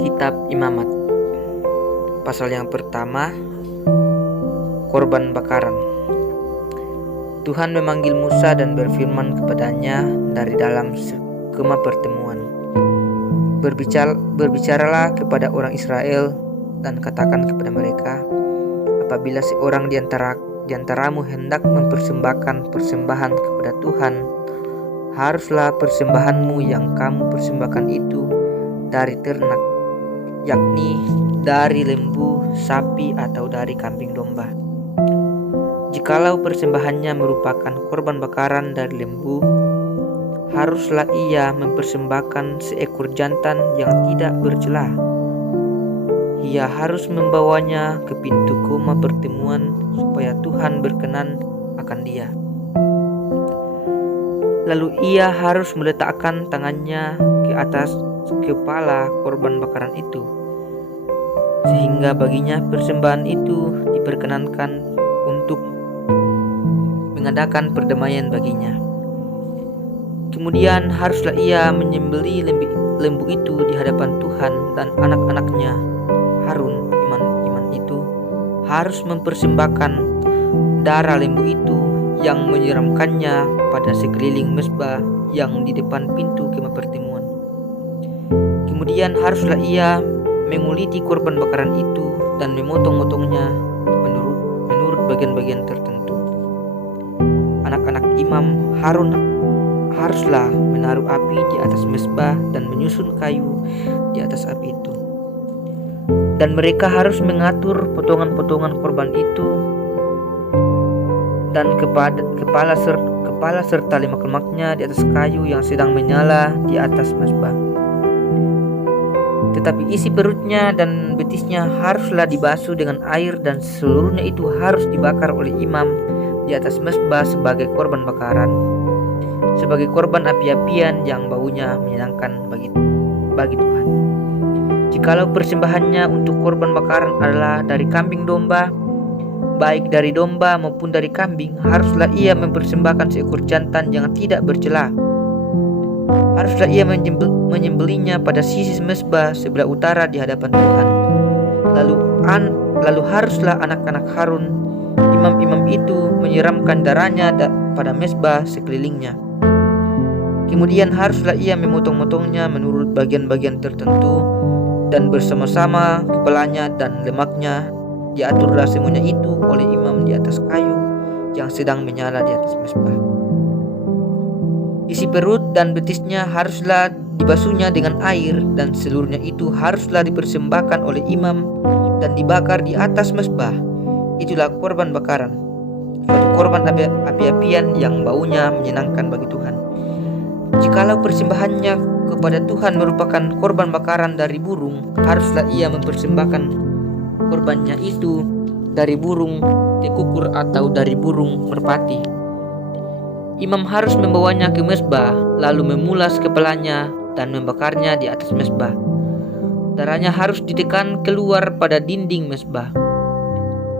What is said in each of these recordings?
Kitab Imamat, pasal yang pertama, korban bakaran. Tuhan memanggil Musa dan berfirman kepadanya dari dalam kemah pertemuan. Berbicaralah kepada orang Israel dan katakan kepada mereka, apabila seorang di antaramu hendak mempersembahkan persembahan kepada Tuhan, haruslah persembahanmu yang kamu persembahkan itu dari ternak, yakni dari lembu, sapi, atau dari kambing domba. Jikalau persembahannya merupakan korban bakaran dari lembu, haruslah ia mempersembahkan seekor jantan yang tidak bercela. Ia harus membawanya ke pintu kemah pertemuan supaya Tuhan berkenan akan dia. Lalu ia harus meletakkan tangannya ke atas kepala korban bakaran itu, sehingga baginya persembahan itu diperkenankan untuk mengadakan perdamaian baginya. Kemudian haruslah ia menyembelih lembu itu di hadapan Tuhan, dan anak-anaknya Harun imam itu harus mempersembahkan darah lembu itu yang menyiramkannya pada sekeliling mezbah yang di depan pintu kemah pertemuan. Kemudian haruslah ia menguliti korban bakaran itu dan memotong-motongnya menurut bagian-bagian tertentu. Anak-anak imam Harun haruslah menaruh api di atas mezbah dan menyusun kayu di atas api itu. Dan mereka harus mengatur potongan-potongan korban itu dan kepala serta lemak-lemaknya di atas kayu yang sedang menyala di atas mezbah. Tetapi isi perutnya dan betisnya haruslah dibasuh dengan air, dan seluruhnya itu harus dibakar oleh imam di atas mezbah sebagai korban bakaran, sebagai korban api-apian yang baunya menyenangkan bagi Tuhan. Jikalau persembahannya untuk korban bakaran adalah dari kambing domba, baik dari domba maupun dari kambing, haruslah ia mempersembahkan seekor jantan yang tidak bercela. Haruslah ia menyembelihnya pada sisi mezbah sebelah utara di hadapan Tuhan. Lalu haruslah anak-anak Harun, imam-imam itu, menyiramkan darahnya pada mezbah sekelilingnya. Kemudian haruslah ia memotong-motongnya menurut bagian-bagian tertentu, dan bersama-sama kepalanya dan lemaknya diaturlah semuanya itu oleh imam di atas kayu yang sedang menyala di atas mezbah. Isi perut dan betisnya haruslah dibasuhnya dengan air, dan seluruhnya itu haruslah dipersembahkan oleh imam dan dibakar di atas mezbah. Itulah korban bakaran, suatu korban api-apian yang baunya menyenangkan bagi Tuhan. Jikalau persembahannya kepada Tuhan merupakan korban bakaran dari burung, haruslah ia mempersembahkan korbannya itu dari burung tekukur atau dari burung merpati. Imam harus membawanya ke mezbah, lalu memulas kepalanya dan membakarnya di atas mezbah. Darahnya harus ditekan keluar pada dinding mezbah.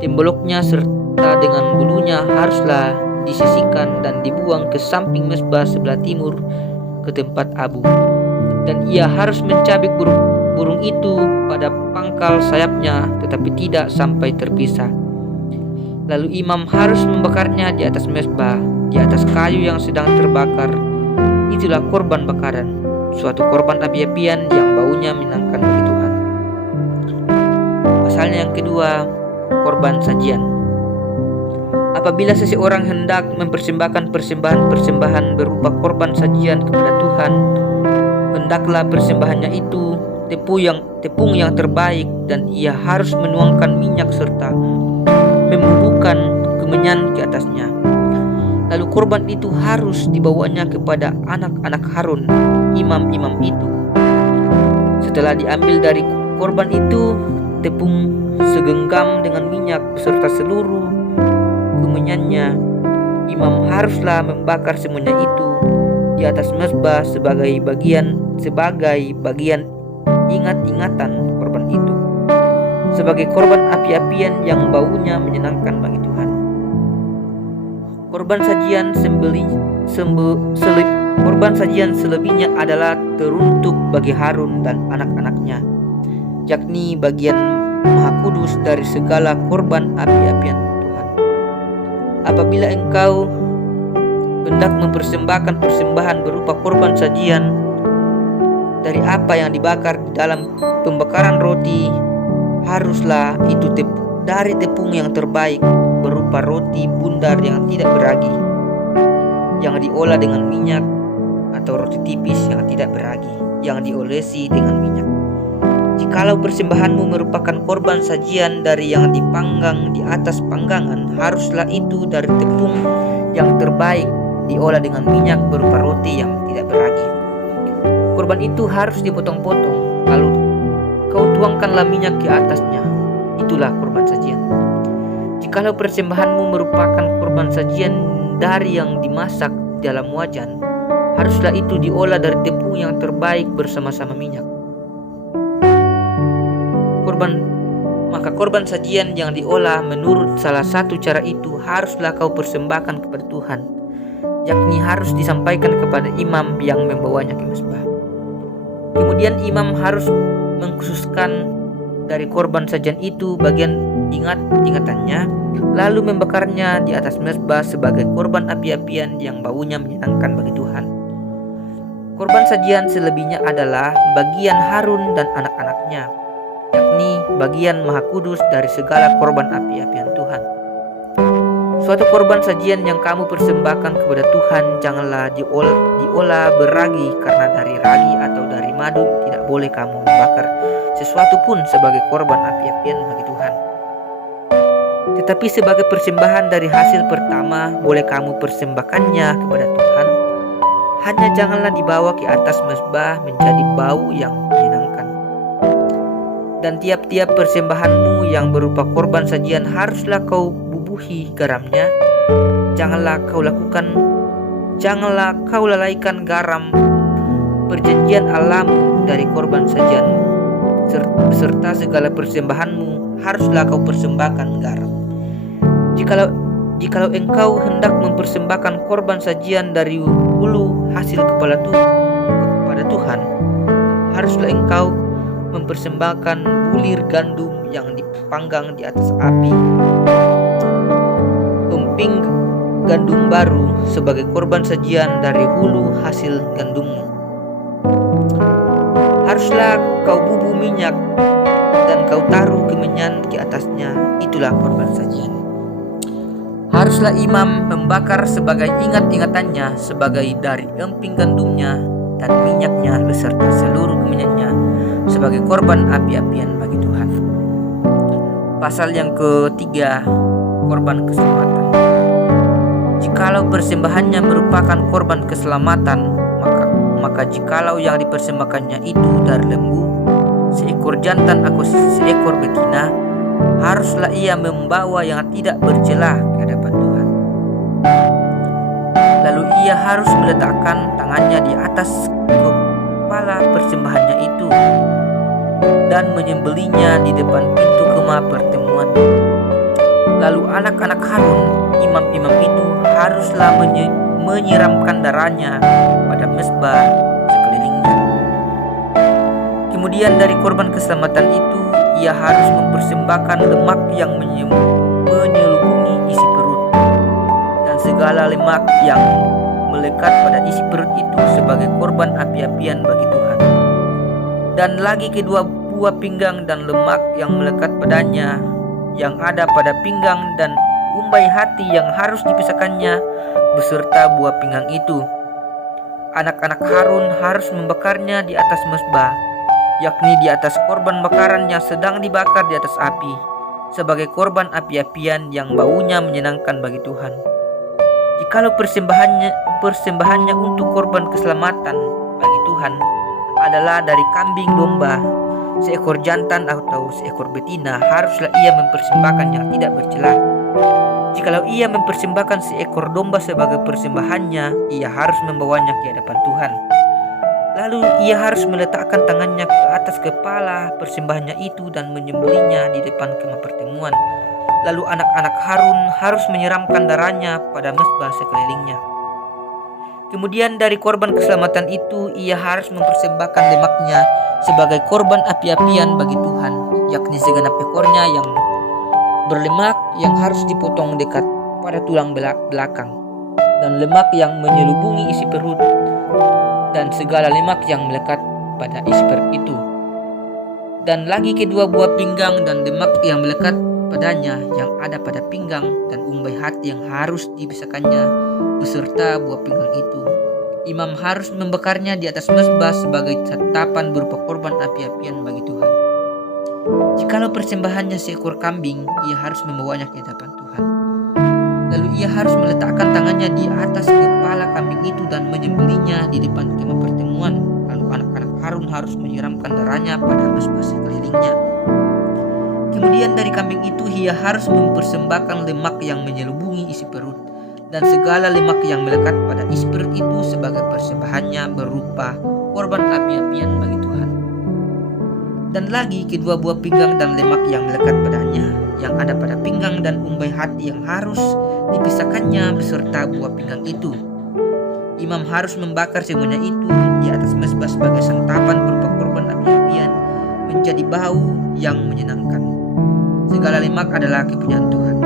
Temboloknya serta dengan bulunya haruslah disisihkan dan dibuang ke samping mezbah sebelah timur ke tempat abu. Dan ia harus mencabik burung itu pada pangkal sayapnya, tetapi tidak sampai terpisah. Lalu imam harus membakarnya di atas mezbah, di atas kayu yang sedang terbakar. Itulah korban bakaran, suatu korban api-apian yang baunya menyenangkan bagi Tuhan. Pasalnya yang kedua, korban sajian. Apabila seseorang hendak mempersembahkan persembahan berupa korban sajian kepada Tuhan, hendaklah persembahannya itu tepung yang terbaik, dan ia harus menuangkan minyak serta membubuhkan kemenyan ke atasnya. Lalu korban itu harus dibawanya kepada anak-anak Harun, imam-imam itu. Setelah diambil dari korban itu tepung segenggam dengan minyak beserta seluruh kemenyannya, imam haruslah membakar semuanya itu di atas mezbah sebagai bagian ingat-ingatan korban itu, sebagai korban api-apian yang baunya menyenangkan bagi Tuhan. Korban sajian selebihnya adalah teruntuk bagi Harun dan anak-anaknya, yakni bagian Maha Kudus dari segala korban api-apian Tuhan. Apabila engkau hendak mempersembahkan persembahan berupa korban sajian dari apa yang dibakar di dalam pembakaran roti, haruslah itu dari tepung yang terbaik berupa roti bundar yang tidak beragi, yang diolah dengan minyak, atau roti tipis yang tidak beragi, yang diolesi dengan minyak. Jikalau persembahanmu merupakan korban sajian dari yang dipanggang di atas panggangan, haruslah itu dari tepung yang terbaik diolah dengan minyak berupa roti yang tidak beragi. Korban itu harus dipotong-potong, lalu kau tuangkanlah minyak di atasnya. Itulah korban sajian. Jikalau persembahanmu merupakan korban sajian dari yang dimasak dalam wajan, haruslah itu diolah dari tepung yang terbaik bersama-sama minyak. Maka korban sajian yang diolah menurut salah satu cara itu haruslah kau persembahkan kepada Tuhan, yakni harus disampaikan kepada imam yang membawanya ke mezbah. Kemudian imam harus mengkhususkan dari korban sajian itu bagian ingatannya, lalu membakarnya di atas mezbah sebagai korban api-apian yang baunya menyenangkan bagi Tuhan. Korban sajian selebihnya adalah bagian Harun dan anak-anaknya, yakni bagian Maha Kudus dari segala korban api-apian Tuhan. Suatu korban sajian yang kamu persembahkan kepada Tuhan janganlah diolah beragi, karena dari ragi atau dari madu tidak boleh kamu membakar sesuatu pun sebagai korban api-apian bagi Tuhan. Tetapi sebagai persembahan dari hasil pertama boleh kamu persembahkannya kepada Tuhan. Hanya janganlah dibawa ke atas mezbah menjadi bau yang menyenangkan. Dan tiap-tiap persembahanmu yang berupa korban sajian haruslah kau bubuhi garamnya. Janganlah kau lalaikan garam perjanjian Allahmu dari korban sajianmu, beserta segala persembahanmu haruslah kau persembahkan garam. Jikalau engkau hendak mempersembahkan korban sajian dari hulu hasil kepada Tuhan, haruslah engkau mempersembahkan bulir gandum yang dipanggang di atas api, emping gandum baru sebagai korban sajian dari hulu hasil gandummu. Haruslah kau bubuh minyak dan kau taruh kemenyan di atasnya. Itulah korban sajian. Haruslah imam membakar sebagai ingat-ingatannya sebagai dari emping gandumnya dan minyaknya beserta seluruh kemenyannya sebagai korban api-apian bagi Tuhan. Pasal yang ketiga, korban keselamatan. Jikalau persembahannya merupakan korban keselamatan, maka jikalau yang dipersembahkannya itu dari lembu, seekor jantan atau seekor betina, haruslah ia membawa yang tidak bercela ke hadapan Tuhan. Lalu ia harus meletakkan tangannya di atas kepala persembahannya itu dan menyembelihnya di depan pintu kemah pertemuan. Lalu anak-anak Harun, imam-imam itu haruslah menyiramkan darahnya pada mezbah sekelilingnya. Kemudian dari korban keselamatan itu ia harus mempersembahkan lemak yang menyelubungi isi perut dan segala lemak yang melekat pada isi perut itu sebagai korban api-apian bagi Tuhan. Dan lagi kedua buah pinggang dan lemak yang melekat padanya yang ada pada pinggang dan umbai hati yang harus dipisahkannya beserta buah pinggang itu. Anak-anak Harun harus membakarnya di atas mezbah, yakni di atas korban bakaran yang sedang dibakar di atas api, sebagai korban api-apian yang baunya menyenangkan bagi Tuhan. Jikalau persembahannya untuk korban keselamatan bagi Tuhan adalah dari kambing domba, seekor jantan atau seekor betina, haruslah ia mempersembahkan yang tidak bercela. Jikalau ia mempersembahkan seekor domba sebagai persembahannya, ia harus membawanya ke hadapan Tuhan. Lalu ia harus meletakkan tangannya ke atas kepala persembahannya itu dan menyembelihnya di depan kemah pertemuan. Lalu anak-anak Harun harus menyiramkan darahnya pada mezbah sekelilingnya. Kemudian dari korban keselamatan itu ia harus mempersembahkan lemaknya sebagai korban api-apian bagi Tuhan, yakni segenap ekornya yang berlemak yang harus dipotong dekat pada tulang belakang, dan lemak yang menyelubungi isi perut, dan segala lemak yang melekat pada isi perut itu. Dan lagi kedua buah pinggang dan lemak yang melekat padanya yang ada pada pinggang dan umbai hati yang harus dipisahkannya beserta buah pinggang itu. Imam harus membakarnya di atas mezbah sebagai santapan berupa korban api-apian bagi Tuhan. Jikalau persembahannya seekor kambing, ia harus membawanya ke hadapan Tuhan. Lalu ia harus meletakkan tangannya di atas kepala kambing itu dan menyembelihnya di depan kemah pertemuan. Lalu anak-anak Harun harus menyiramkan darahnya pada mezbah sekelilingnya. Kemudian dari kambing itu ia harus mempersembahkan lemak yang menyelubungi isi perut dan segala lemak yang melekat pada isi perut itu sebagai persembahannya berupa korban api-apian bagi Tuhan. Dan lagi kedua buah pinggang dan lemak yang melekat padanya yang ada pada pinggang dan umbai hati yang harus dipisahkannya beserta buah pinggang itu. Imam harus membakar semuanya itu di atas mezbah sebagai santapan berupa korban api-apian menjadi bau yang menyenangkan. Segala lemak adalah kepunyaan Tuhan.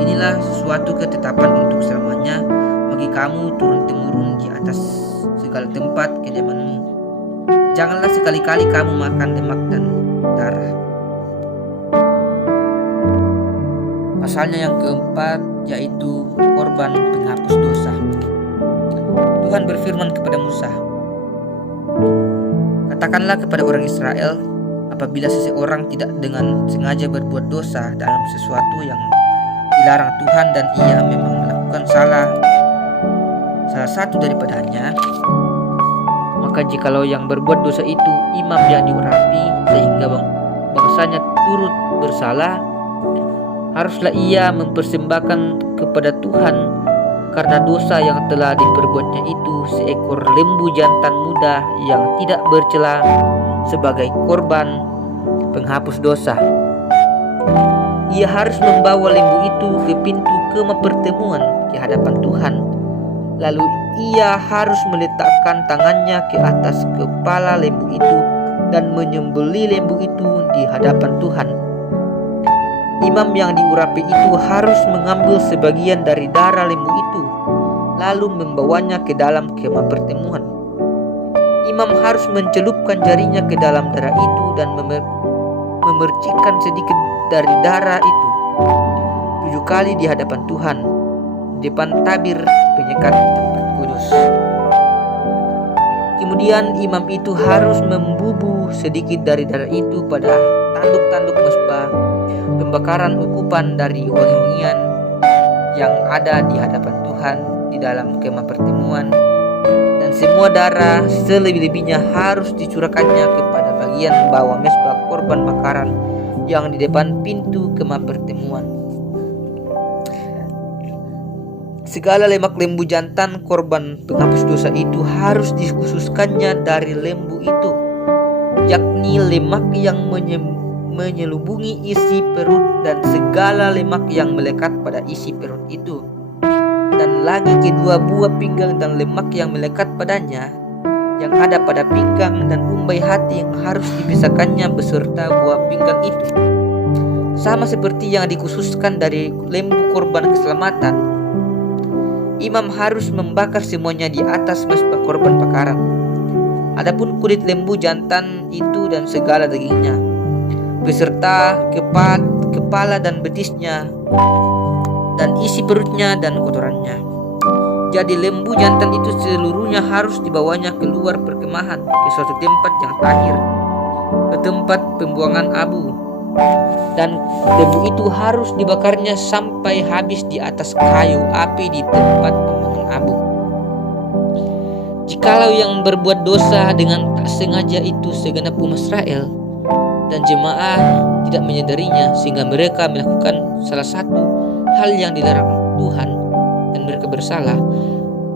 Inilah sesuatu ketetapan untuk selamanya bagi kamu turun-temurun di atas segala tempat kediamanmu. Janganlah sekali-kali kamu makan lemak dan darah. Pasalnya yang keempat yaitu korban penghapus dosa. Tuhan berfirman kepada Musa, "Katakanlah kepada orang Israel, apabila seseorang tidak dengan sengaja berbuat dosa dalam sesuatu yang dilarang Tuhan dan ia memang melakukan salah satu daripadanya, maka jikalau yang berbuat dosa itu imam yang diurapi sehingga bangsanya turut bersalah, haruslah ia mempersembahkan kepada Tuhan karena dosa yang telah diperbuatnya itu seekor lembu jantan muda yang tidak bercela sebagai korban penghapus dosa. Ia harus membawa lembu itu ke pintu kemah pertemuan di hadapan Tuhan. Lalu ia harus meletakkan tangannya ke atas kepala lembu itu dan menyembelih lembu itu di hadapan Tuhan. Imam yang diurapi itu harus mengambil sebagian dari darah lembu itu, lalu membawanya ke dalam kemah pertemuan. Imam harus mencelupkan jarinya ke dalam darah itu dan memercikkan sedikit dari darah itu 7 kali di hadapan Tuhan, di depan tabir penyekat tempat kudus. Kemudian imam itu harus membubuh sedikit dari darah itu pada tanduk-tanduk mezbah pembakaran ukupan dari wangi-wangian yang ada di hadapan Tuhan di dalam kemah pertemuan, dan semua darah selebih-lebihnya harus dicurahkannya kepada bagian bawah mezbah korban bakaran yang di depan pintu kemah pertemuan. Segala lemak lembu jantan korban penghapus dosa itu harus dikhususkannya dari lembu itu, yakni lemak yang menyelubungi isi perut dan segala lemak yang melekat pada isi perut itu. Dan lagi kedua buah pinggang dan lemak yang melekat padanya yang ada pada pinggang dan umbai hati yang harus dipisahkannya beserta buah pinggang itu. Sama seperti yang dikhususkan dari lembu korban keselamatan, imam harus membakar semuanya di atas mezbah korban bakaran. Adapun kulit lembu jantan itu dan segala dagingnya, beserta kepala dan betisnya, dan isi perutnya dan kotorannya. Jadi lembu jantan itu seluruhnya harus dibawanya keluar perkemahan ke suatu tempat yang tahir, ke tempat pembuangan abu. Dan lembu itu harus dibakarnya sampai habis di atas kayu api di tempat pembuangan abu. Jikalau yang berbuat dosa dengan tak sengaja itu segenap umat Israel, dan jemaah tidak menyadarinya sehingga mereka melakukan salah satu hal yang dilarang Tuhan dan mereka bersalah,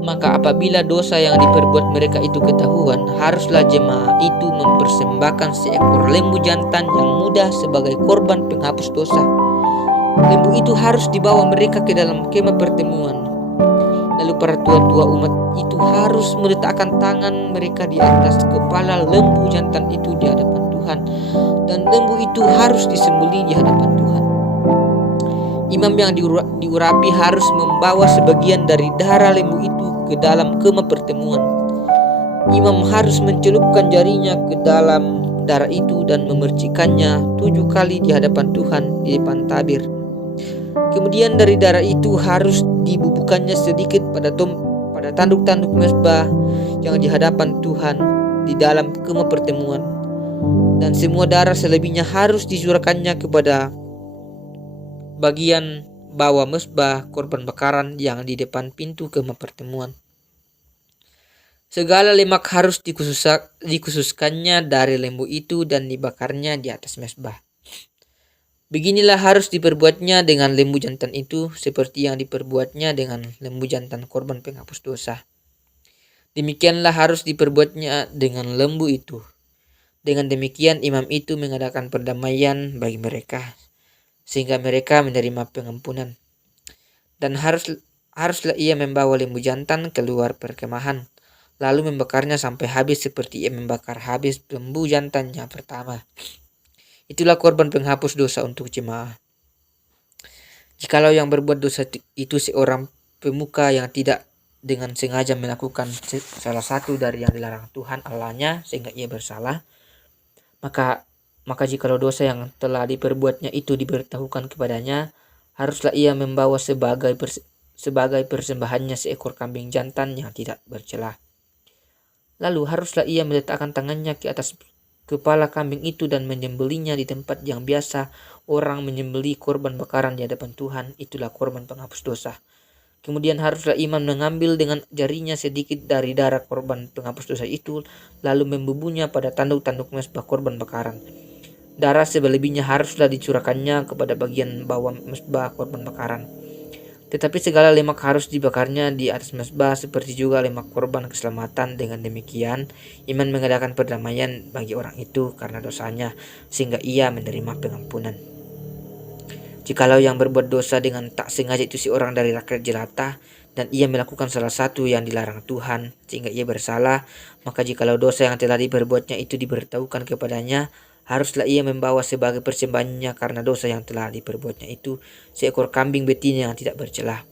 maka apabila dosa yang diperbuat mereka itu ketahuan, haruslah jemaah itu mempersembahkan seekor lembu jantan yang muda sebagai korban penghapus dosa. Lembu itu harus dibawa mereka ke dalam kemah pertemuan. Lalu para tua-tua umat itu harus meletakkan tangan mereka di atas kepala lembu jantan itu di hadapan Tuhan, dan lembu itu harus disembelih di hadapan Tuhan. Imam yang diurapi harus membawa sebagian dari darah lembu itu ke dalam kemah pertemuan. Imam harus mencelupkan jarinya ke dalam darah itu dan memercikannya 7 kali di hadapan Tuhan di depan tabir. Kemudian dari darah itu harus dibubuhkannya sedikit pada tanduk-tanduk mezbah yang di hadapan Tuhan di dalam kemah pertemuan, dan semua darah selebihnya harus dicurahkannya kepada bagian bawah mezbah korban bakaran yang di depan pintu kemah pertemuan. Segala lemak harus dikhususkannya dari lembu itu dan dibakarnya di atas mezbah. Beginilah harus diperbuatnya dengan lembu jantan itu, seperti yang diperbuatnya dengan lembu jantan korban penghapus dosa. Demikianlah harus diperbuatnya dengan lembu itu. Dengan demikian imam itu mengadakan perdamaian bagi mereka, sehingga mereka menerima pengampunan. Dan haruslah ia membawa lembu jantan keluar perkemahan, lalu membakarnya sampai habis seperti ia membakar habis lembu jantan yang pertama. Itulah korban penghapus dosa untuk jemaah. Jikalau yang berbuat dosa itu seorang pemuka yang tidak dengan sengaja melakukan salah satu dari yang dilarang Tuhan Allahnya sehingga ia bersalah, maka jikalau dosa yang telah diperbuatnya itu diberitahukan kepadanya, haruslah ia membawa sebagai persembahannya seekor kambing jantan yang tidak bercela. Lalu haruslah ia meletakkan tangannya ke atas kepala kambing itu dan menyembelihnya di tempat yang biasa orang menyembelih korban bakaran di hadapan Tuhan. Itulah korban penghapus dosa. Kemudian haruslah imam mengambil dengan jarinya sedikit dari darah korban penghapus dosa itu, lalu membubuhnya pada tanduk-tanduk mezbah korban bakaran. Darah selebihnya haruslah dicurahkannya kepada bagian bawah mezbah korban bakaran. Tetapi segala lemak harus dibakarnya di atas mezbah, seperti juga lemak korban keselamatan. Dengan demikian, imam mengadakan perdamaian bagi orang itu karena dosanya, sehingga ia menerima pengampunan. Jikalau yang berbuat dosa dengan tak sengaja itu seorang dari rakyat jelata, dan ia melakukan salah satu yang dilarang Tuhan, sehingga ia bersalah, maka jikalau dosa yang telah diperbuatnya itu diberitahukan kepadanya, haruslah ia membawa sebagai persembahannya karena dosa yang telah diperbuatnya itu seekor kambing betina yang tidak bercelah.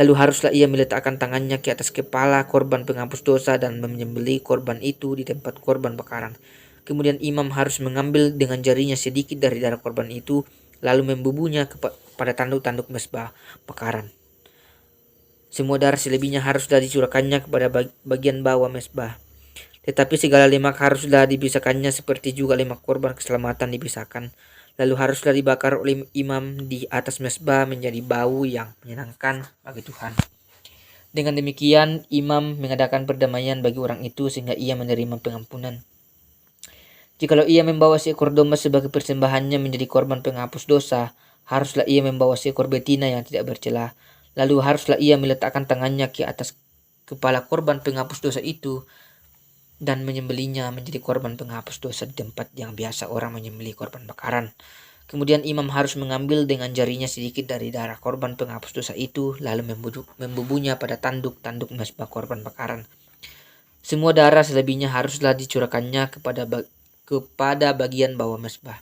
Lalu haruslah ia meletakkan tangannya ke atas kepala korban penghapus dosa dan menyembelih korban itu di tempat korban bakaran. Kemudian imam harus mengambil dengan jarinya sedikit dari darah korban itu, lalu membubuhnya pada tanduk-tanduk mezbah bakaran. Semua darah selebihnya haruslah dicurahkannya kepada bagian bawah mezbah. Tetapi segala lemak haruslah dipisahkannya, seperti juga lemak korban keselamatan dipisahkan. Lalu haruslah dibakar oleh imam di atas mezbah menjadi bau yang menyenangkan bagi Tuhan. Dengan demikian imam mengadakan perdamaian bagi orang itu sehingga ia menerima pengampunan. Jikalau ia membawa seekor domba sebagai persembahannya menjadi korban penghapus dosa, haruslah ia membawa seekor betina yang tidak bercela. Lalu haruslah ia meletakkan tangannya ke atas kepala korban penghapus dosa itu dan menyembelihnya menjadi korban penghapus dosa di tempat yang biasa orang menyembelih korban bakaran. Kemudian imam harus mengambil dengan jarinya sedikit dari darah korban penghapus dosa itu, lalu membubuhnya pada tanduk-tanduk mezbah korban bakaran. Semua darah selebihnya haruslah dicurahkannya kepada bagian bawah mezbah.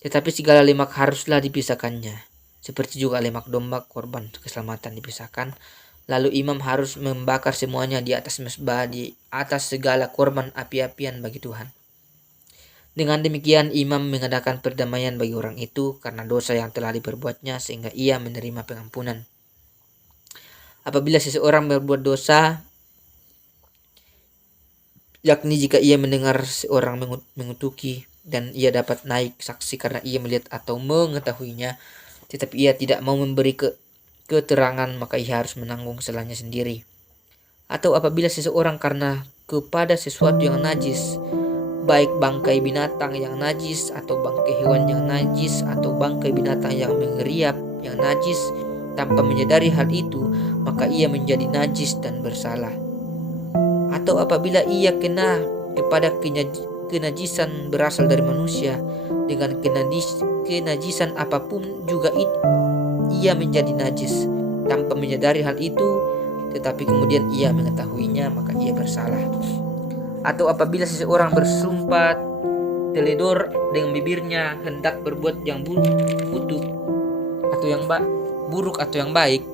Tetapi segala lemak haruslah dipisahkannya, seperti juga lemak domba korban keselamatan dipisahkan. Lalu imam harus membakar semuanya di atas mezbah di atas segala korban api-apian bagi Tuhan. Dengan demikian imam mengadakan perdamaian bagi orang itu karena dosa yang telah diperbuatnya sehingga ia menerima pengampunan. Apabila seseorang berbuat dosa, yakni jika ia mendengar seorang mengutuki dan ia dapat naik saksi karena ia melihat atau mengetahuinya, tetapi ia tidak mau memberi keterangan, maka ia harus menanggung kesalahannya sendiri. Atau apabila seseorang karena kepada sesuatu yang najis, baik bangkai binatang yang najis atau bangkai hewan yang najis atau bangkai binatang yang mengeriap yang najis, tanpa menyadari hal itu, maka ia menjadi najis dan bersalah. Atau apabila ia kena kepada kenajisan berasal dari manusia, dengan kenajisan apapun juga ia menjadi najis. Tanpa menyadari hal itu, tetapi kemudian ia mengetahuinya, maka ia bersalah. Atau apabila seseorang bersumpah teledor dengan bibirnya hendak berbuat yang buruk atau yang buruk atau yang baik,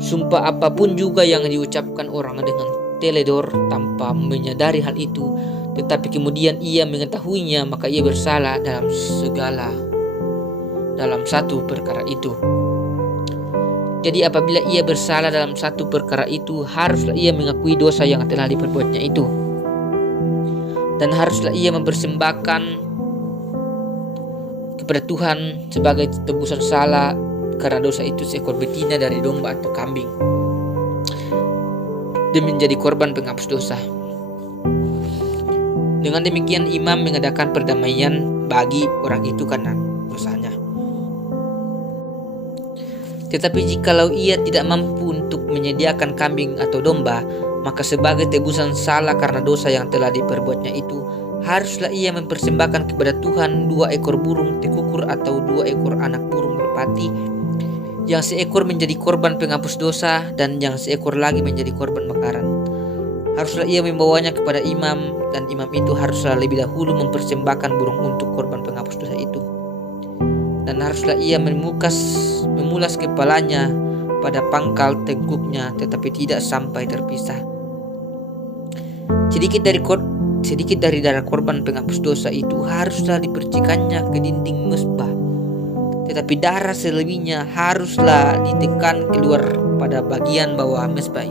sumpah apapun juga yang diucapkan orang dengan teledor tanpa menyadari hal itu, tetapi kemudian ia mengetahuinya, maka ia bersalah dalam satu perkara itu. Jadi apabila ia bersalah dalam satu perkara itu, haruslah ia mengakui dosa yang telah diperbuatnya itu, dan haruslah ia mempersembahkan kepada Tuhan sebagai tebusan salah karena dosa itu seekor betina dari domba atau kambing, dan menjadi korban penghapus dosa. Dengan demikian imam mengadakan perdamaian bagi orang itu karena dosanya. Tetapi jikalau ia tidak mampu untuk menyediakan kambing atau domba, maka sebagai tebusan salah karena dosa yang telah diperbuatnya itu, haruslah ia mempersembahkan kepada Tuhan 2 ekor burung tekukur atau 2 ekor anak burung merpati, yang seekor menjadi korban penghapus dosa dan yang seekor lagi menjadi korban bakaran. Haruslah ia membawanya kepada imam, dan imam itu haruslah lebih dahulu mempersembahkan burung untuk korban penghapus dosa itu. Dan haruslah ia memulas kepalanya pada pangkal tengkuknya, tetapi tidak sampai terpisah. Sedikit dari darah korban penghapus dosa itu haruslah dipercikannya ke dinding mezbah, tetapi darah selebihnya haruslah ditekan keluar pada bagian bawah mezbah.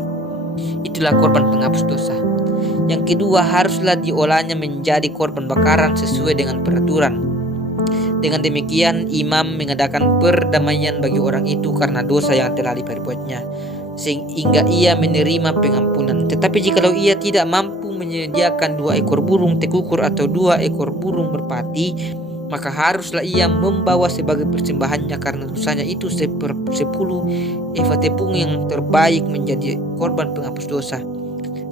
Itulah korban penghapus dosa. Yang kedua, haruslah diolahnya menjadi korban bakaran sesuai dengan peraturan. Dengan demikian imam mengadakan perdamaian bagi orang itu karena dosa yang telah diperbuatnya, sehingga ia menerima pengampunan. Tetapi jikalau ia tidak mampu menyediakan 2 ekor burung tekukur atau 2 ekor burung merpati, maka haruslah ia membawa sebagai persembahannya karena dosanya itu 10 eva tepung yang terbaik menjadi korban penghapus dosa.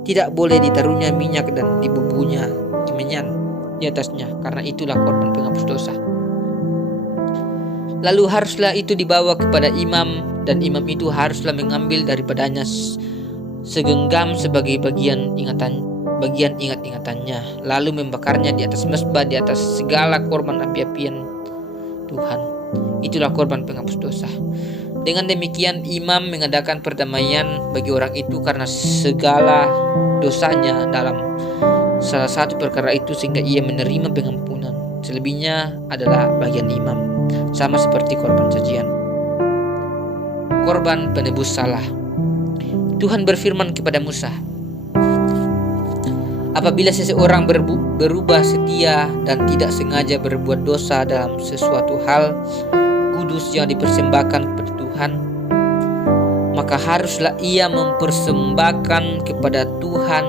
Tidak boleh ditaruhnya minyak dan dibubuhnya kemenyan di atasnya, karena itulah korban penghapus dosa. Lalu haruslah itu dibawa kepada imam, dan imam itu haruslah mengambil daripadanya segenggam sebagai bagian ingat-ingatannya, lalu membakarnya di atas mezbah di atas segala korban api-apian Tuhan. Itulah korban penghapus dosa. Dengan demikian imam mengadakan perdamaian bagi orang itu karena segala dosanya dalam salah satu perkara itu, sehingga ia menerima pengampunan. Selebihnya adalah bagian imam, sama seperti korban sajian. Korban penebus salah. Tuhan berfirman kepada Musa, apabila seseorang berubah setia dan tidak sengaja berbuat dosa dalam sesuatu hal kudus yang dipersembahkan kepada Tuhan, maka haruslah ia mempersembahkan kepada Tuhan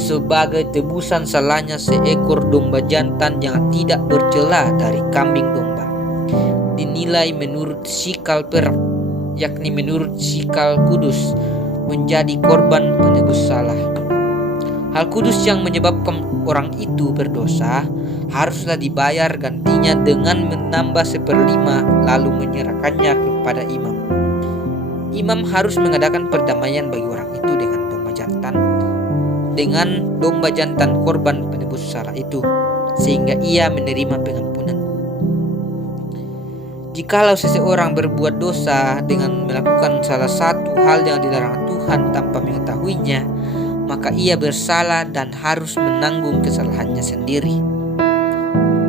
sebagai tebusan salahnya seekor domba jantan yang tidak bercela dari kambing domba, dinilai menurut sikal perak, yakni menurut sikal kudus, menjadi korban penebus salah. Hal kudus yang menyebabkan orang itu berdosa haruslah dibayar gantinya dengan menambah 1/5 lalu menyerahkannya kepada imam. Imam harus mengadakan perdamaian bagi orang itu dengan domba jantan korban penebus salah itu, sehingga ia menerima pengampunan. Jikalau seseorang berbuat dosa dengan melakukan salah satu hal yang dilarang Tuhan tanpa mengetahuinya, maka ia bersalah dan harus menanggung kesalahannya sendiri.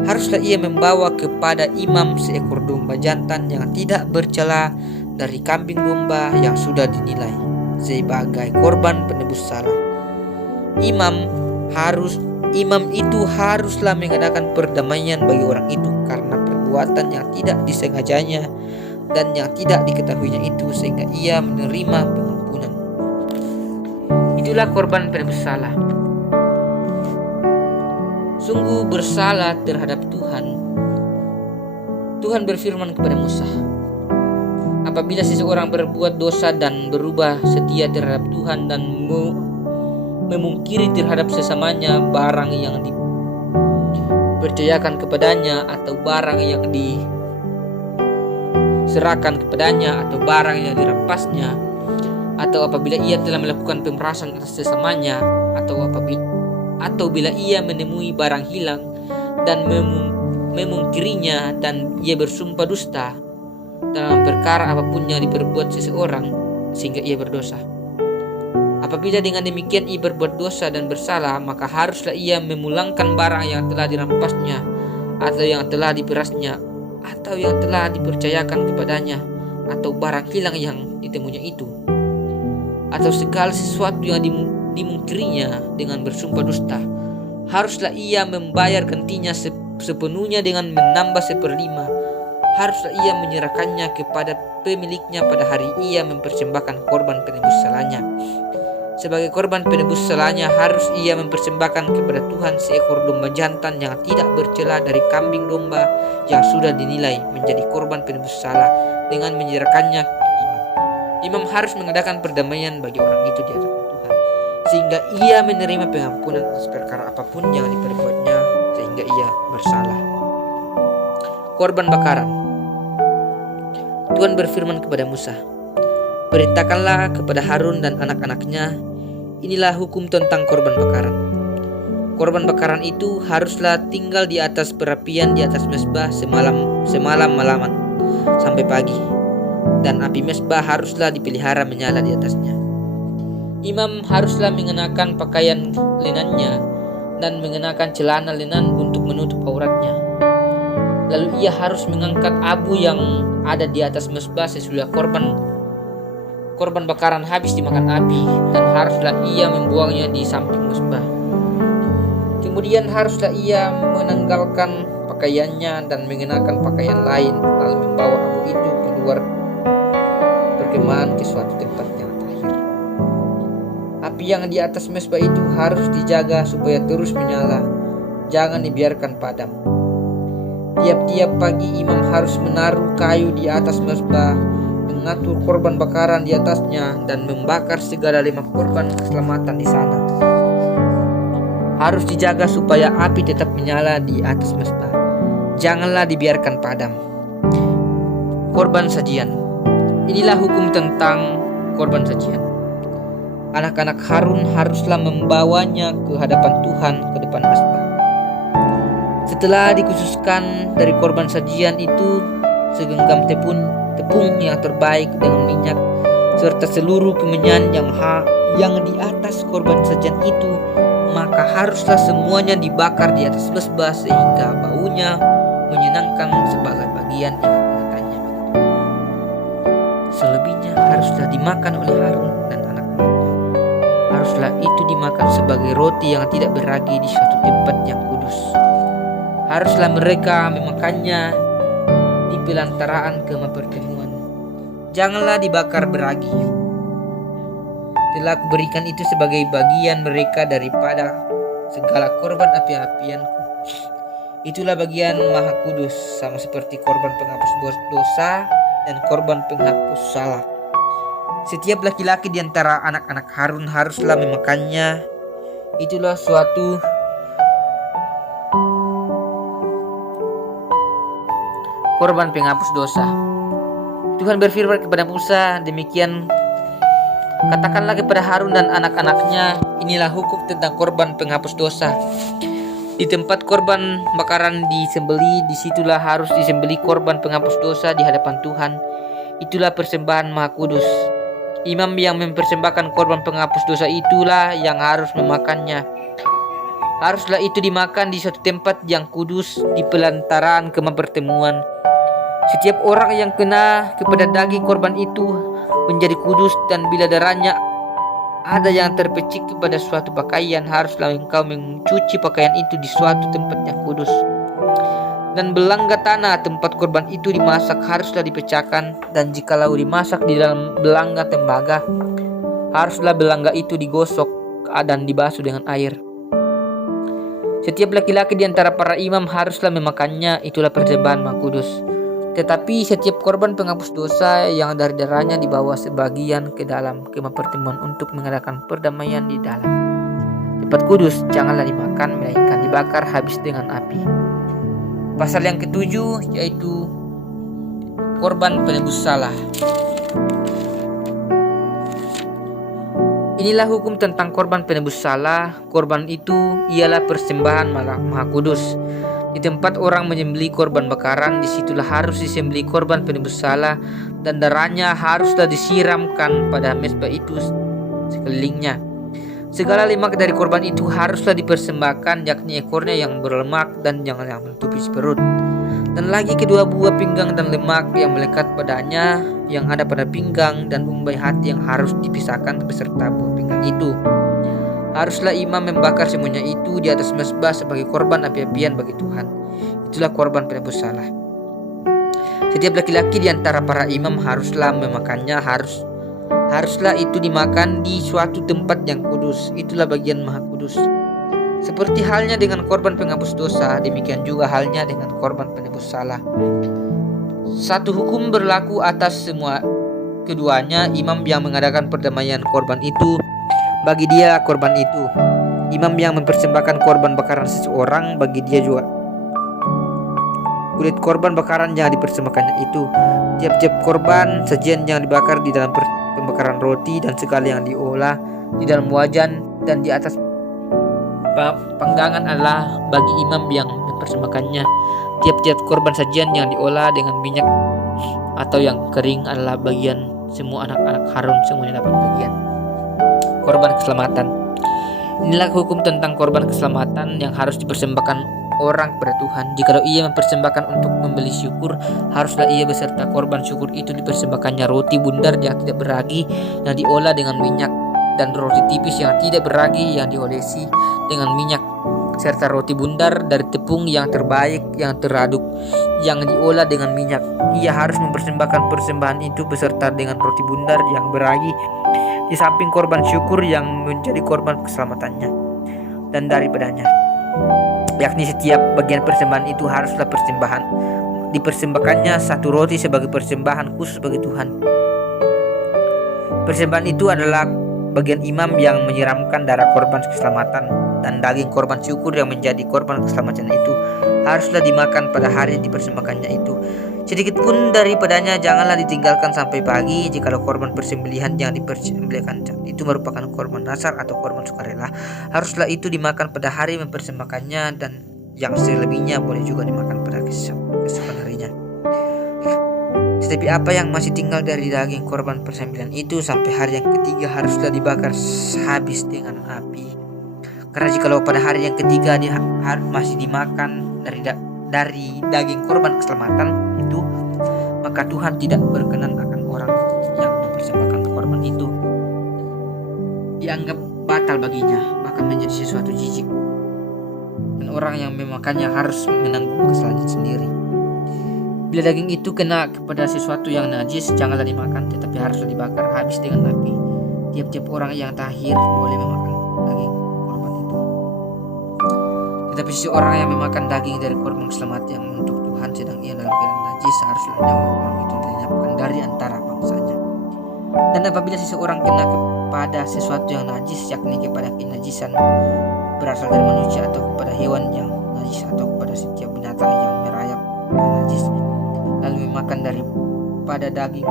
Haruslah ia membawa kepada imam seekor domba jantan yang tidak bercela dari kambing domba yang sudah dinilai sebagai korban penebus salah. Imam itu haruslah mengadakan perdamaian bagi orang itu karena perbuatan yang tidak disengajanya dan yang tidak diketahuinya itu, sehingga ia menerima pengampunan. Itulah korban penebus salah. Sungguh bersalah terhadap Tuhan. Tuhan berfirman kepada Musa, apabila seseorang berbuat dosa dan berubah setia terhadap Tuhan dan memungkiri terhadap sesamanya barang yang dipercayakan kepadanya atau barang yang diserahkan kepadanya atau barang yang dirampasnya, atau apabila ia telah melakukan pemerasan atas sesamanya, atau bila ia menemui barang hilang dan memungkirinya, dan ia bersumpah dusta dalam perkara apapun yang diperbuat seseorang sehingga ia berdosa. Apabila dengan demikian ia berbuat dosa dan bersalah, maka haruslah ia memulangkan barang yang telah dirampasnya, atau yang telah diperasnya, atau yang telah dipercayakan kepadanya, atau barang hilang yang ditemunya itu, atau segala sesuatu yang dimungkirinya dengan bersumpah dusta. Haruslah ia membayar gantinya sepenuhnya dengan menambah 1/5. Haruslah ia menyerahkannya kepada pemiliknya pada hari ia mempersembahkan korban penebus salahnya. Sebagai korban penebus salahnya harus ia mempersembahkan kepada Tuhan seekor domba jantan yang tidak bercela dari kambing domba yang sudah dinilai menjadi korban penebus salah, dengan menyerahkannya kepada imam. Imam harus mengadakan perdamaian bagi orang itu di hadapan Tuhan, sehingga ia menerima pengampunan atas perkara apapun yang diperbuatnya sehingga ia bersalah. Korban bakaran. Tuhan berfirman kepada Musa, "Perintahkanlah kepada Harun dan anak-anaknya, inilah hukum tentang korban bakaran. Korban bakaran itu haruslah tinggal di atas perapian di atas mezbah semalam-malaman sampai pagi, dan api mezbah haruslah dipelihara menyala di atasnya. Imam haruslah mengenakan pakaian lenannya dan mengenakan celana lenan untuk menutup auratnya. Lalu ia harus mengangkat abu yang ada di atas mezbah sesudah korban bakaran habis dimakan api, dan haruslah ia membuangnya di samping mezbah. Kemudian haruslah ia menanggalkan pakaiannya dan mengenakan pakaian lain, lalu membawa abu itu keluar perkemahan ke suatu tempat yang terakhir. Api yang di atas mezbah itu harus dijaga supaya terus menyala, jangan dibiarkan padam. Tiap-tiap pagi imam harus menaruh kayu di atas mezbah, mengatur korban bakaran di atasnya, dan membakar segala lemah korban keselamatan di sana. Harus dijaga supaya api tetap menyala di atas mezbah, janganlah dibiarkan padam. Korban sajian. Inilah hukum tentang korban sajian. Anak-anak Harun haruslah membawanya ke hadapan Tuhan ke depan mezbah. Setelah dikhususkan dari korban sajian itu segenggam tepung yang terbaik dengan minyak, serta seluruh kemenyan yang di atas korban sajian itu, maka haruslah semuanya dibakar di atas mezbah sehingga baunya menyenangkan sebagai bagian ingatannya. Selebihnya haruslah dimakan oleh Harun dan anak-anaknya. Haruslah itu dimakan sebagai roti yang tidak beragi di suatu tempat yang kudus. Haruslah mereka memakannya di pelantaraan kemah pertemuan. Janganlah dibakar beragi. Telah kuberikan itu sebagai bagian mereka daripada segala korban api-apianku. Itulah bagian maha kudus, sama seperti korban penghapus dosa dan korban penghapus salah. Setiap laki-laki di antara anak-anak Harun haruslah memakannya. Itulah suatu korban penghapus dosa. Tuhan berfirman kepada Musa, "Demikian katakanlah kepada Harun dan anak-anaknya, inilah hukum tentang korban penghapus dosa. Di tempat korban bakaran disembeli, disitulah harus disembeli korban penghapus dosa di hadapan Tuhan. Itulah persembahan maha kudus. Imam yang mempersembahkan korban penghapus dosa itulah yang harus memakannya. Haruslah itu dimakan di suatu tempat yang kudus di pelantaran kemah pertemuan. Setiap orang yang kena kepada daging korban itu menjadi kudus, dan bila darahnya ada yang terpecik kepada suatu pakaian, haruslah engkau mencuci pakaian itu di suatu tempat yang kudus. Dan belangga tanah tempat korban itu dimasak haruslah dipecahkan, dan jikalau dimasak di dalam belangga tembaga, haruslah belangga itu digosok dan dibasuh dengan air. Setiap laki-laki di antara para imam haruslah memakannya, itulah persembahan maha kudus. Tetapi setiap korban penghapus dosa yang dari darahnya dibawa sebagian ke dalam kemah pertemuan untuk mengadakan perdamaian di dalam tempat kudus, janganlah dimakan, melainkan dibakar habis dengan api." Pasal yang ketujuh yaitu korban penebus salah. Inilah hukum tentang korban penebus salah. Korban itu ialah persembahan Maha Kudus. Di tempat orang menyembelih korban bakaran, disitulah harus disembelih korban penebus salah, dan darahnya haruslah disiramkan pada mezbah itu sekelilingnya. Segala lemak dari korban itu haruslah dipersembahkan, yakni ekornya yang berlemak dan yang menutupi perut, dan lagi kedua buah pinggang dan lemak yang melekat padanya yang ada pada pinggang, dan umbai hati yang harus dipisahkan beserta buah pinggang itu. Haruslah imam membakar semuanya itu di atas mezbah sebagai korban api-apian bagi Tuhan. Itulah korban penebus salah. Setiap laki-laki di antara para imam haruslah memakannya, haruslah itu dimakan di suatu tempat yang kudus. Itulah bagian Maha Kudus. Seperti halnya dengan korban penghapus dosa, demikian juga halnya dengan korban penebus salah. Satu hukum berlaku atas semua keduanya. Imam yang mengadakan perdamaian korban itu, bagi dia korban itu. Imam yang mempersembahkan korban bakaran seseorang, bagi dia juga kulit korban bakaran yang dipersembahkannya itu. Tiap-tiap korban sajian yang dibakar di dalam pembakaran roti dan segala yang diolah di dalam wajan dan di atas panggangan adalah bagi imam yang mempersembahkannya. Tiap-tiap korban sajian yang diolah dengan minyak atau yang kering adalah bagian semua anak-anak Harun, semuanya dapat bagian. Korban keselamatan. Inilah hukum tentang korban keselamatan yang harus dipersembahkan orang kepada Tuhan. Jikalau ia mempersembahkan untuk membeli syukur, haruslah ia beserta korban syukur itu dipersembahkannya roti bundar yang tidak beragi yang diolah dengan minyak, dan roti tipis yang tidak beragi yang diolesi dengan minyak, serta roti bundar dari tepung yang terbaik yang teraduk yang diolah dengan minyak. Ia harus mempersembahkan persembahan itu beserta dengan roti bundar yang beragi di samping korban syukur yang menjadi korban keselamatannya, dan daripadanya, yakni setiap bagian persembahan itu haruslah persembahan. Dipersembahkannya satu roti sebagai persembahan khusus bagi Tuhan. Persembahan itu adalah bagian imam yang menyiramkan darah korban keselamatan, dan daging korban syukur yang menjadi korban keselamatan itu haruslah dimakan pada hari dipersembahkannya itu. Sedikit pun daripadanya janganlah ditinggalkan sampai pagi. Jikalau korban persembelihan yang dipersembelihkan itu merupakan korban nasar atau korban sukarela, haruslah itu dimakan pada hari mempersembahkannya, dan yang selebihnya boleh juga dimakan pada keesokan harinya. Tetapi apa yang masih tinggal dari daging korban persembelihan itu sampai hari yang ketiga haruslah dibakar habis dengan api. Karena jikalau pada hari yang ketiga dia masih dimakan dari daging korban keselamatan itu, maka Tuhan tidak berkenan akan orang yang mempersembahkan korban itu. Dianggap batal baginya, bahkan menjadi sesuatu jijik, dan orang yang memakannya harus menanggung kesalahannya sendiri. Bila daging itu kena kepada sesuatu yang najis, janganlah dimakan, tetapi haruslah dibakar habis dengan api. Tiap-tiap orang yang tahir boleh memakan daging korban itu. Tetapi seorang yang memakan daging dari korban keselamatan yang untuk Tuhan sedang ia dalam keadaan najis, haruslah nyawa orang itu dilenyapkan dari antara bangsanya. Dan apabila seseorang kena kepada sesuatu yang najis, yakni kepada kenajisan berasal dari manusia atau kepada hewan yang najis atau kepada setiap binatang yang merayap najis, lalu memakan daripada daging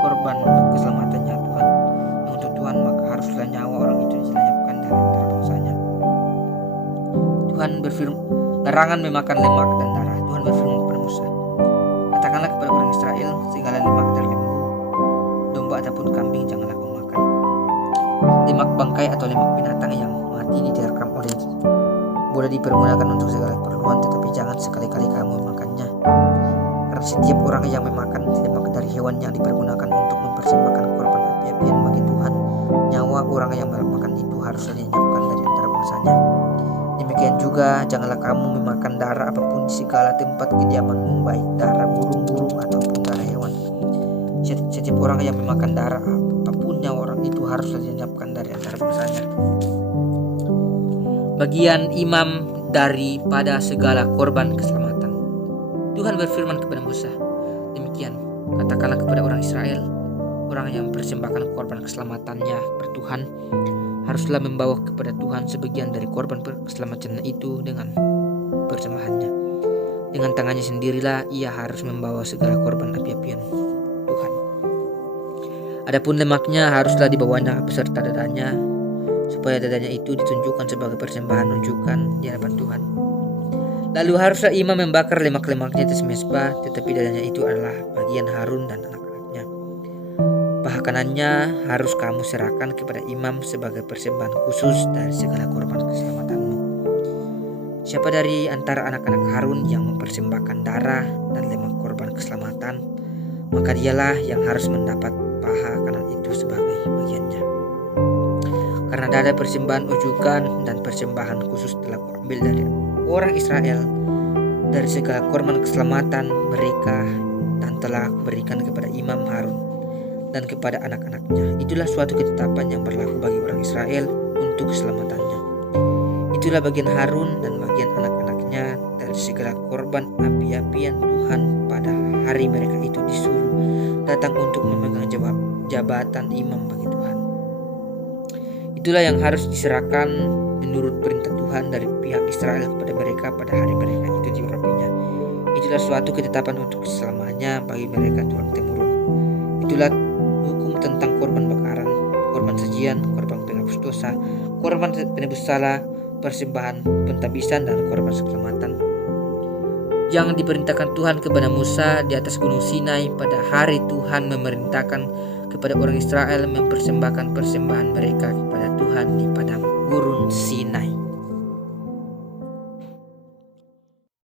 korban keselamatannya Tuhan yang untuk Tuhan, maka haruslah nyawa orang itu dilenyapkan dari antara bangsanya. Tuhan berfirman, larangan memakan lemak dan darah. Tuhan berfirman kepada Musa, katakanlah kepada orang Israel, segala lemak dari lembu, domba ataupun kambing janganlah kau makan. Lemak bangkai atau lemak binatang yang mati diterkam oleh boleh dipergunakan untuk segala keperluan, tetapi jangan sekali-kali kamu memakannya. Karena setiap orang yang memakan lemak dari hewan yang dipergunakan untuk mempersembahkan korban api-apian bagi Tuhan, nyawa orang yang memakan itu haruslah dilenyapkan dari antara bangsanya. Demikian juga janganlah kamu memakan darah apapun di segala tempat kediamanmu, baik darah burung-burung ataupun darah hewan. Setiap orang yang memakan darah apapun, nyawa orang itu haruslah dilenyapkan dari antara bangsanya. Bagian imam daripada segala korban keselamatan. Tuhan berfirman kepada Musa, demikian katakanlah kepada orang Israel, orang yang mempersembahkan korban keselamatannya kepada Tuhan haruslah membawa kepada Tuhan sebagian dari korban keselamatan itu dengan persembahannya. Dengan tangannya sendirilah ia harus membawa segala korban api-apian Tuhan. Adapun lemaknya haruslah dibawanya beserta dadanya, supaya dadanya itu ditunjukkan sebagai persembahan unjukan di hadapan Tuhan. Lalu haruslah imam membakar lemak-lemaknya di atas mezbah, tetapi dadanya itu adalah bagian Harun dan anak-anaknya. Paha kanannya harus kamu serahkan kepada imam sebagai persembahan khusus dari segala korban keselamatanmu. Siapa dari antara anak-anak Harun yang mempersembahkan darah dan lemak korban keselamatan, maka dialah yang harus mendapat paha kanan itu sebagai bagiannya. Karena dada persembahan ujukan dan persembahan khusus telah kuambil dari orang Israel dari segala korban keselamatan mereka dan telah kuberikan kepada imam Harun dan kepada anak-anaknya. Itulah suatu ketetapan yang berlaku bagi orang Israel untuk keselamatannya. Itulah bagian Harun dan bagian anak-anaknya dari segala korban api-apian Tuhan pada hari mereka itu disuruh datang untuk memegang jabatan imam bagi Tuhan. Itulah yang harus diserahkan menurut perintah Tuhan dari pihak Israel kepada mereka pada hari mereka itu diurapinya. Itulah suatu ketetapan untuk keselamatannya bagi mereka turun-temurun. Itulah hukum tentang korban bakaran, korban sajian, korban penghapus dosa, korban penebus salah, persembahan pentabisan, dan korban keselamatan yang diperintahkan Tuhan kepada Musa di atas gunung Sinai pada hari Tuhan memerintahkan kepada orang Israel mempersembahkan persembahan mereka kepada Tuhan di padang gurun Sinai.